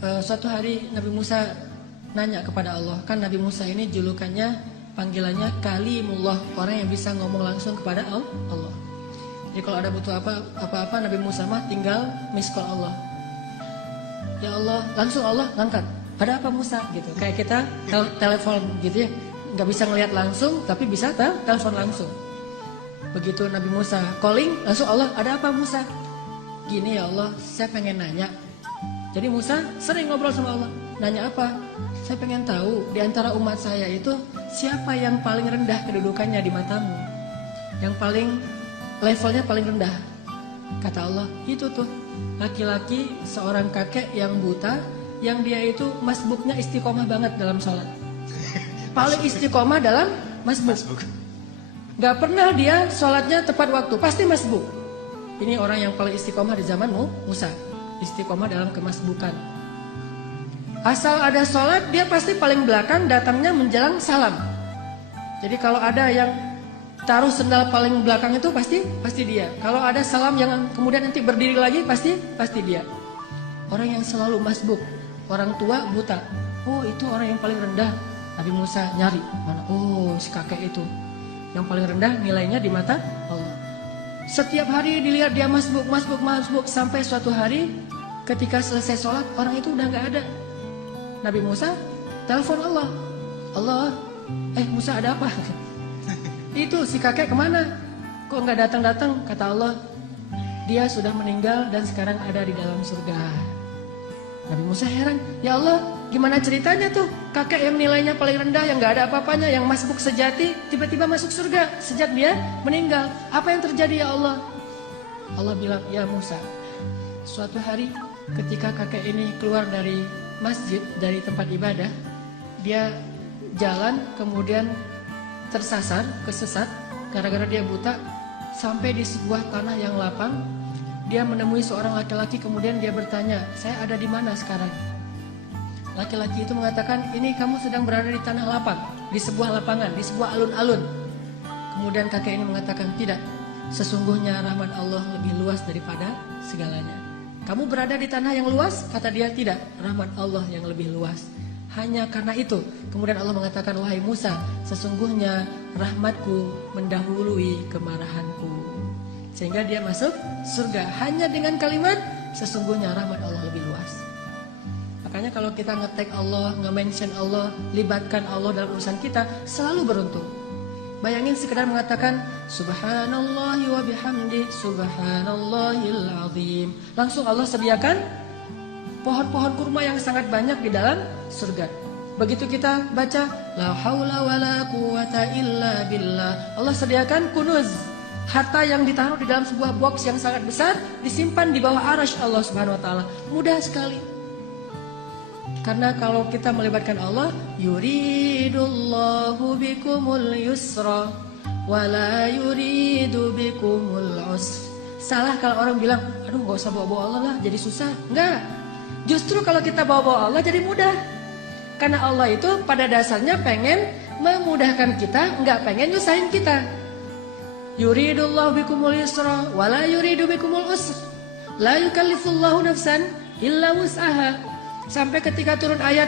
Suatu hari Nabi Musa nanya kepada Allah. Kan Nabi Musa ini julukannya, panggilannya Kalimullah, orang yang bisa ngomong langsung kepada Allah. Jadi kalau ada butuh apa-apa Nabi Musa mah tinggal miss call Allah. Ya Allah, langsung Allah ngangkat. Ada apa Musa gitu. Kayak kita telepon gitu ya. Nggak bisa ngelihat langsung tapi bisa telepon langsung. Begitu Nabi Musa calling, langsung Allah, ada apa Musa? Gini ya Allah, saya pengen nanya. Jadi Musa sering ngobrol sama Allah. Nanya apa? Saya pengen tahu di antara umat saya itu siapa yang paling rendah kedudukannya di matamu? Yang paling levelnya paling rendah. Kata Allah, itu tuh laki-laki seorang kakek yang buta, yang dia itu masbuknya istiqomah banget dalam sholat. Paling istiqomah dalam masbuk. Gak pernah dia sholatnya tepat waktu, pasti masbuk. Ini orang yang paling istiqomah di zamanmu, Musa. Istiqomah dalam kemasbukan. Asal ada sholat, dia pasti paling belakang, datangnya menjelang salam. Jadi kalau ada yang taruh sendal paling belakang itu pasti dia. Kalau ada salam yang kemudian nanti berdiri lagi, pasti dia. Orang yang selalu masbuk, orang tua buta. Oh, itu orang yang paling rendah. Nabi Musa nyari mana? Oh, si kakek itu yang paling rendah nilainya di mata Allah. Setiap hari dilihat dia masbuk sampai suatu hari ketika selesai sholat orang itu udah nggak ada. Nabi Musa telepon Allah. Allah, Musa ada apa? Itu si kakek kemana? Kok nggak datang? Kata Allah, dia sudah meninggal dan sekarang ada di dalam surga. Nabi Musa heran, ya Allah, gimana ceritanya tuh kakek yang nilainya paling rendah, yang gak ada apa-apanya, yang masbuk sejati, tiba-tiba masuk surga sejak dia meninggal. Apa yang terjadi ya Allah? Allah bilang, ya Musa, suatu hari ketika kakek ini keluar dari masjid, dari tempat ibadah, dia jalan kemudian kesesat, gara-gara dia buta, sampai di sebuah tanah yang lapang. Dia menemui seorang laki-laki, kemudian dia bertanya, saya ada di mana sekarang? Laki-laki itu mengatakan, ini kamu sedang berada di tanah lapang, di sebuah lapangan, di sebuah alun-alun. Kemudian kakek ini mengatakan, tidak, sesungguhnya rahmat Allah lebih luas daripada segalanya. Kamu berada di tanah yang luas? Kata dia, tidak, rahmat Allah yang lebih luas. Hanya karena itu, kemudian Allah mengatakan, wahai Musa, sesungguhnya rahmatku mendahului kemarahanku. Sehingga dia masuk surga hanya dengan kalimat sesungguhnya rahmat Allah lebih luas. Makanya kalau kita nge-tag Allah, nge-mention Allah, libatkan Allah dalam urusan kita, selalu beruntung. Bayangin sekedar mengatakan subhanallahi wa bihamdi subhanallahil azim. Langsung Allah sediakan pohon-pohon kurma yang sangat banyak di dalam surga. Begitu kita baca la haula wala quwata illa billah, Allah sediakan kunuz, harta yang ditaruh di dalam sebuah box yang sangat besar, disimpan di bawah arasy Allah Subhanahu wa taala. Mudah sekali. Karena kalau kita melibatkan Allah, yuridullahu bikumul yusra wa la yuridu bikumul usra. Salah kalau orang bilang, aduh gak usah bawa-bawa Allah lah, jadi susah. Enggak. Justru kalau kita bawa-bawa Allah jadi mudah. Karena Allah itu pada dasarnya pengen memudahkan kita, enggak pengen nyusahin kita. Yuridullahu bikumul yusra wa la yuridu bikumul usra. La yukallifullahu nafsan illa wus'aha. Sampai ketika turun ayat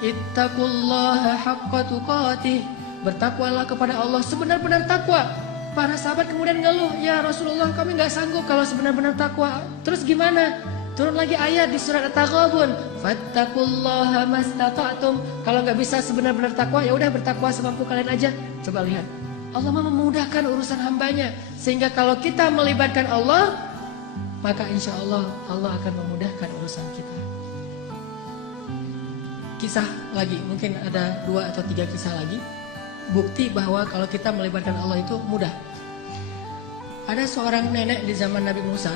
ittaqullaha haqqa tuqatih, bertakwalah kepada Allah sebenar-benar takwa. Para sahabat kemudian ngeluh, ya Rasulullah kami enggak sanggup kalau sebenar-benar takwa. Terus gimana? Turun lagi ayat di surat At-Taghabun, fattaqullaha mastata'tum. Kalau enggak bisa sebenar-benar takwa, ya udah bertakwa semampu kalian aja. Coba lihat. Allah memudahkan urusan hambanya. Sehingga kalau kita melibatkan Allah, maka insya Allah Allah akan memudahkan urusan kita. Kisah lagi, mungkin ada 2 atau 3 kisah lagi. Bukti bahwa kalau kita melibatkan Allah itu mudah. Ada seorang nenek di zaman Nabi Musa,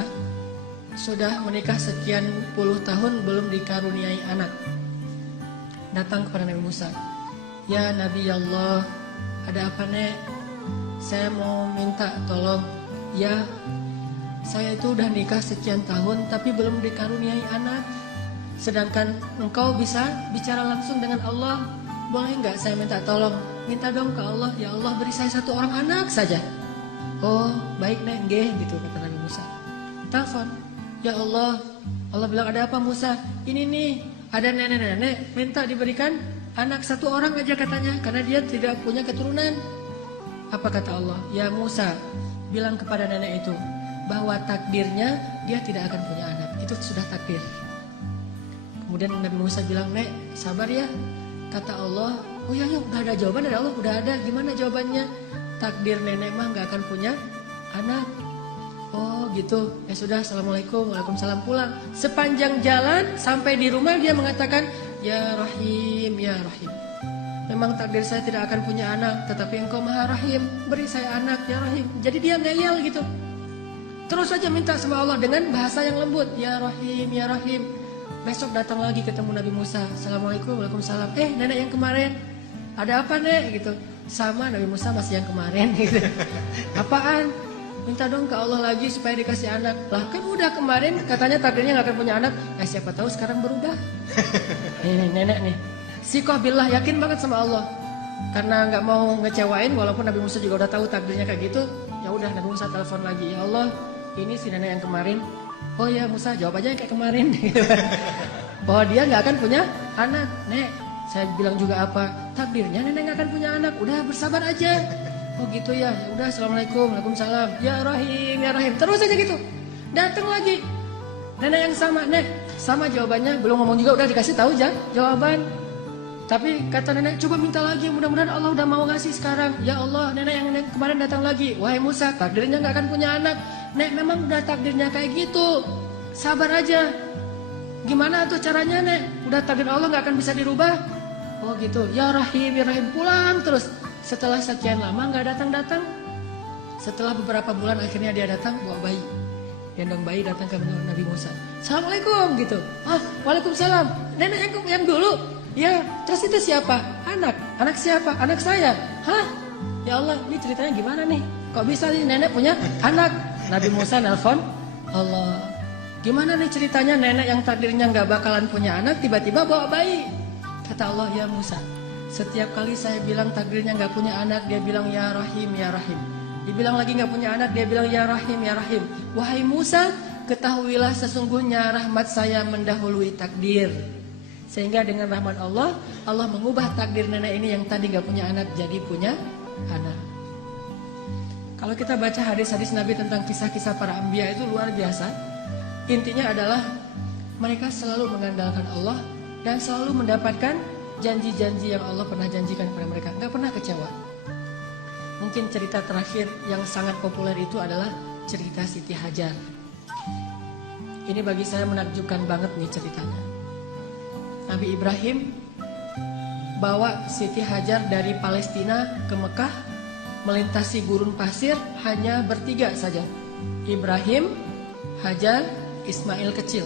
sudah menikah sekian puluh tahun belum dikaruniai anak. Datang kepada Nabi Musa, ya Nabi Allah, ada apa nek? Saya mau minta tolong. Ya, saya itu udah nikah sekian tahun tapi belum dikaruniai anak. Sedangkan engkau bisa bicara langsung dengan Allah. Boleh nggak saya minta tolong? Minta dong ke Allah, ya Allah beri saya 1 orang anak saja. Oh baik nek, nggih gitu kata Nabi Musa. Telepon, ya Allah. Allah bilang ada apa Musa? Ini nih Ada nenek-nenek minta diberikan anak 1 orang aja katanya, karena dia tidak punya keturunan. Apa kata Allah? Ya Musa, bilang kepada nenek itu bahwa takdirnya dia tidak akan punya anak. Itu sudah takdir. Kemudian Nabi Musa bilang, Nek, sabar ya. Kata Allah, oh ya, udah ada jawaban dari Allah, udah ada. Gimana jawabannya? Takdir nenek mah gak akan punya anak. Oh gitu, ya sudah, assalamualaikum, waalaikumsalam, pulang. Sepanjang jalan sampai di rumah dia mengatakan, ya Rahim, ya Rahim. Memang takdir saya tidak akan punya anak, tetapi Engkau Maha Rahim, beri saya anak, ya Rahim. Jadi dia ngeyel gitu. Terus saja minta sama Allah dengan bahasa yang lembut, ya Rahim, ya Rahim. Besok datang lagi ketemu Nabi Musa, assalamualaikum, waalaikumsalam. Nenek yang kemarin, ada apa nek? Gitu. Sama Nabi Musa masih yang kemarin gitu. Apaan? Minta dong ke Allah lagi supaya dikasih anak. Lah kan udah kemarin katanya takdirnya gak akan punya anak. Siapa tahu sekarang berubah. Ini nenek nih. Sikoh billah, yakin banget sama Allah. Karena gak mau ngecewain, walaupun Nabi Musa juga udah tahu takdirnya kayak gitu. Ya udah Nabi Musa telepon lagi. Ya Allah, ini si nenek yang kemarin. Oh ya Musa, jawab aja kayak kemarin. Bahwa dia gak akan punya anak. Nek, saya bilang juga apa? Takdirnya nenek gak akan punya anak. Udah bersabar aja. Oh gitu ya, ya udah, assalamualaikum, waalaikumsalam, ya Rahim, ya Rahim. Terus aja gitu. Datang lagi nenek yang sama, nek, sama jawabannya. Belum ngomong juga udah dikasih tahu jawaban. Tapi kata nenek, coba minta lagi, mudah-mudahan Allah udah mau ngasih sekarang. Ya Allah, nenek yang kemarin datang lagi. Wahai Musa, takdirnya gak akan punya anak. Nek, memang udah takdirnya kayak gitu. Sabar aja. Gimana tuh caranya nek? Udah takdir Allah gak akan bisa dirubah. Oh gitu, ya Rahim, ya Rahim. Pulang terus. Setelah sekian lama gak datang-datang. Setelah beberapa bulan akhirnya dia datang bawa bayi. Gendong bayi datang ke Nabi Musa. Assalamualaikum gitu. Waalaikumsalam. Nenek yang dulu. Ya, terus itu siapa? Anak. Anak siapa? Anak saya. Hah? Ya Allah, ini ceritanya gimana nih? Kok bisa nih nenek punya anak? Nabi Musa nelpon Allah. Gimana nih ceritanya nenek yang takdirnya gak bakalan punya anak tiba-tiba bawa bayi? Kata Allah, ya Musa, setiap kali saya bilang takdirnya gak punya anak, dia bilang ya Rahim, ya Rahim. Dibilang lagi gak punya anak, dia bilang ya Rahim, ya Rahim. Wahai Musa, ketahuilah sesungguhnya rahmat saya mendahului takdir. Sehingga dengan rahmat Allah, Allah mengubah takdir nenek ini yang tadi gak punya anak jadi punya anak. Kalau kita baca hadis-hadis Nabi tentang kisah-kisah para anbiya itu luar biasa. Intinya adalah mereka selalu mengandalkan Allah dan selalu mendapatkan janji-janji yang Allah pernah janjikan kepada mereka. Gak pernah kecewa. Mungkin cerita terakhir yang sangat populer itu adalah cerita Siti Hajar. Ini bagi saya menakjubkan banget nih ceritanya. Nabi Ibrahim bawa Siti Hajar dari Palestina ke Mekah, melintasi gurun pasir hanya bertiga saja. Ibrahim, Hajar, Ismail kecil.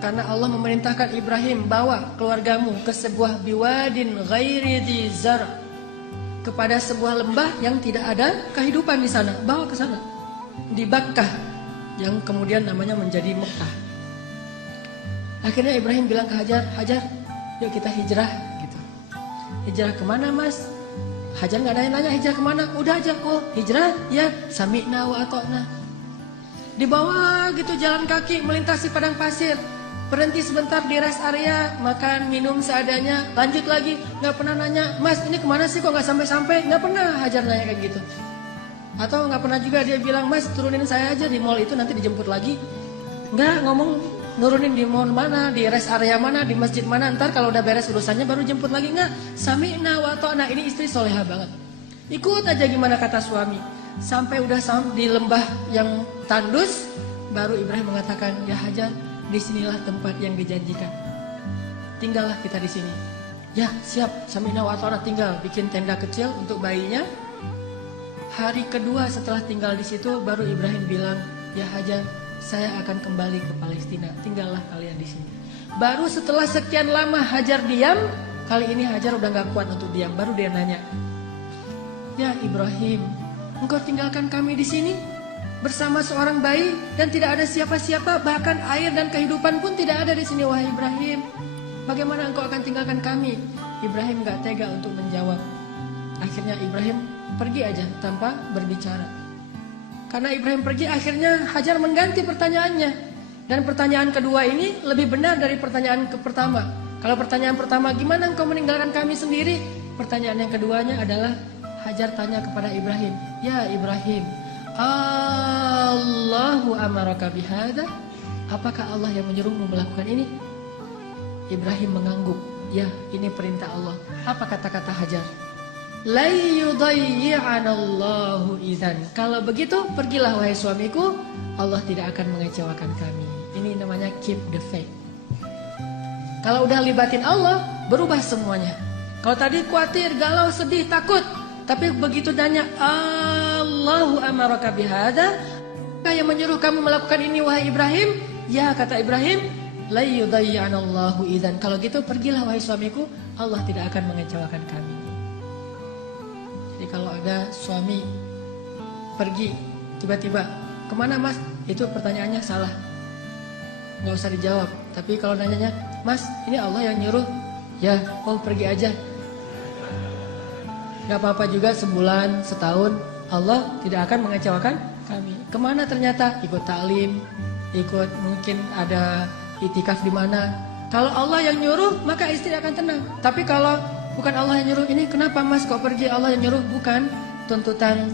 Karena Allah memerintahkan Ibrahim, bawa keluargamu ke sebuah biwadin ghairi dzi zar', kepada sebuah lembah yang tidak ada kehidupan di sana. Bawa ke sana. Di Bakkah, yang kemudian namanya menjadi Mekah. Akhirnya Ibrahim bilang ke Hajar, Hajar, yuk kita hijrah gitu. Hijrah kemana mas? Hajar nggak nanya hijrah kemana? Udah aja, oh hijrah ya, sami'na wa ata'na. Di bawah gitu jalan kaki melintasi padang pasir. Berhenti sebentar di rest area, makan, minum seadanya, lanjut lagi. Gak pernah nanya, mas ini kemana sih kok gak sampai-sampai? Gak pernah Hajar nanya kayak gitu. Atau gak pernah juga dia bilang, mas turunin saya aja di mall itu nanti dijemput lagi. Gak ngomong nurunin di mall mana, di rest area mana, di masjid mana. Ntar kalau udah beres urusannya baru jemput lagi. Gak, sami'na wa ata'na. Ini istri soleha banget. Ikut aja gimana kata suami. Sampai udah di lembah yang tandus, baru Ibrahim mengatakan, ya Hajar, disinilah tempat yang dijanjikan. Tinggallah kita di sini. Ya siap, sami'na wa ata'na. Tinggal bikin tenda kecil untuk bayinya. Hari kedua setelah tinggal di situ, baru Ibrahim bilang, ya Hajar, saya akan kembali ke Palestina. Tinggallah kalian di sini. Baru setelah sekian lama Hajar diam, kali ini Hajar udah gak kuat untuk diam. Baru dia nanya, ya Ibrahim, engkau tinggalkan kami di sini bersama seorang bayi dan tidak ada siapa-siapa, bahkan air dan kehidupan pun tidak ada di sini, wahai Ibrahim. Bagaimana engkau akan tinggalkan kami? Ibrahim gak tega untuk menjawab. Akhirnya Ibrahim pergi aja tanpa berbicara. Karena Ibrahim pergi, akhirnya Hajar mengganti pertanyaannya. Dan pertanyaan kedua ini lebih benar dari pertanyaan pertama. Kalau pertanyaan pertama, gimana engkau meninggalkan kami sendiri? Pertanyaan yang keduanya adalah Hajar tanya kepada Ibrahim, ya Ibrahim, Allahu amaraka bihada? Apakah Allah yang menyuruhmu melakukan ini? Ibrahim mengangguk, ya ini perintah Allah. Apa kata-kata Hajar? La yudayyi'anallahu idzan. Kalau begitu pergilah wahai suamiku, Allah tidak akan mengecewakan kami. Ini namanya keep the faith. Kalau udah libatin Allah, berubah semuanya. Kalau tadi khawatir, galau, sedih, takut, tapi begitu nanya Allahu amaraka bihada, yang menyuruh kamu melakukan ini wahai Ibrahim? Ya kata Ibrahim, la yudayyi'anallahu idzan. Kalau gitu pergilah wahai suamiku, Allah tidak akan mengecewakan kami. Jadi kalau ada suami pergi tiba-tiba, kemana mas? Itu pertanyaannya salah, nggak usah dijawab. Tapi kalau nanyanya, mas ini Allah yang nyuruh, ya oh pergi aja. Gak apa-apa juga sebulan, setahun, Allah tidak akan mengecewakan kami. Kemana ternyata? Ikut taklim, ikut mungkin ada itikaf di mana. Kalau Allah yang nyuruh, maka istri akan tenang. Tapi kalau bukan Allah yang nyuruh, ini kenapa mas kok pergi? Allah yang nyuruh, bukan tuntutan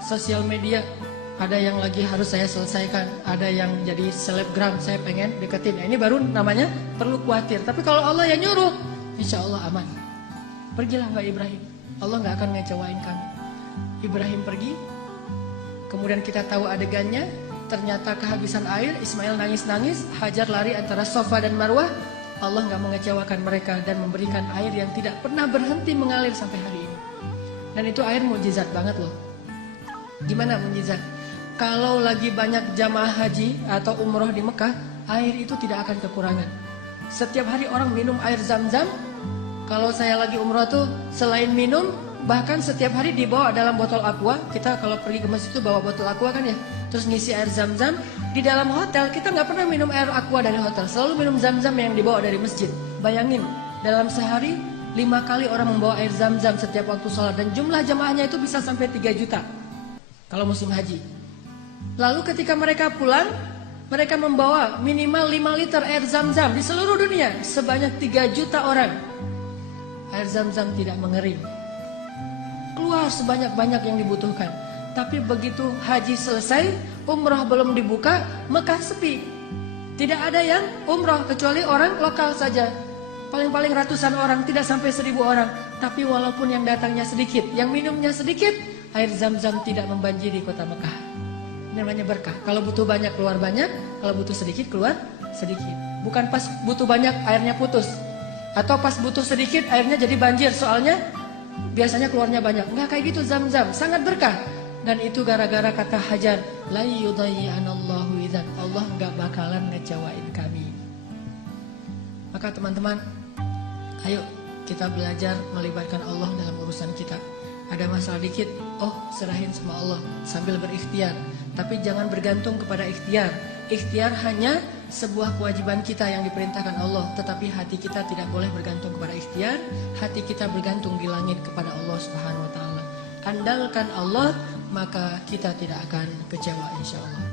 sosial media. Ada yang lagi harus saya selesaikan, ada yang jadi selebgram, saya pengen deketin. Nah, ini baru namanya perlu khawatir. Tapi kalau Allah yang nyuruh, insya Allah aman. Pergilah wahai Ibrahim, Allah gak akan ngecewain kami. Ibrahim pergi, kemudian kita tahu adegannya, ternyata kehabisan air, Ismail nangis-nangis, Hajar lari antara Safa dan Marwah. Allah gak mengecewakan mereka dan memberikan air yang tidak pernah berhenti mengalir sampai hari ini. Dan itu air mukjizat banget loh. Gimana mukjizat? Kalau lagi banyak jamaah haji atau umroh di Mekah, air itu tidak akan kekurangan. Setiap hari orang minum air Zam-Zam. Kalau saya lagi umroh tuh selain minum, bahkan setiap hari dibawa dalam botol aqua. Kita kalau pergi ke masjid itu bawa botol aqua kan ya, terus ngisi air Zam-Zam. Di dalam hotel kita nggak pernah minum air aqua dari hotel, selalu minum Zam-Zam yang dibawa dari masjid. Bayangin, dalam sehari 5 kali orang membawa air Zam-Zam setiap waktu sholat, dan jumlah jamaahnya itu bisa sampai 3 juta kalau musim haji. Lalu ketika mereka pulang, mereka membawa minimal 5 liter air Zam-Zam di seluruh dunia, sebanyak 3 juta orang. Air Zam-Zam tidak mengering, keluar sebanyak-banyak yang dibutuhkan. Tapi begitu haji selesai, umrah belum dibuka, Mekah sepi. Tidak ada yang umrah kecuali orang lokal saja. Paling-paling ratusan orang, tidak sampai 1000 orang. Tapi walaupun yang datangnya sedikit, yang minumnya sedikit, air Zam-Zam tidak membanjiri kota Mekah. Ini namanya berkah. Kalau butuh banyak keluar banyak, kalau butuh sedikit keluar sedikit. Bukan pas butuh banyak airnya putus, atau pas butuh sedikit airnya jadi banjir, soalnya biasanya keluarnya banyak. Enggak kayak gitu Zam-Zam, sangat berkah. Dan itu gara-gara kata Hajar, la yudayyi'anallahu idzan. Allah enggak bakalan ngecewain kami. Maka teman-teman, ayo kita belajar melibatkan Allah dalam urusan kita. Ada masalah dikit, oh serahin sama Allah sambil berikhtiar. Tapi jangan bergantung kepada ikhtiar. Ikhtiar hanya sebuah kewajiban kita yang diperintahkan Allah. Tetapi hati kita tidak boleh bergantung kepada ikhtiar. Hati kita bergantung di langit kepada Allah Subhanahu wa ta'ala. Andalkan Allah, maka kita tidak akan kecewa insya Allah.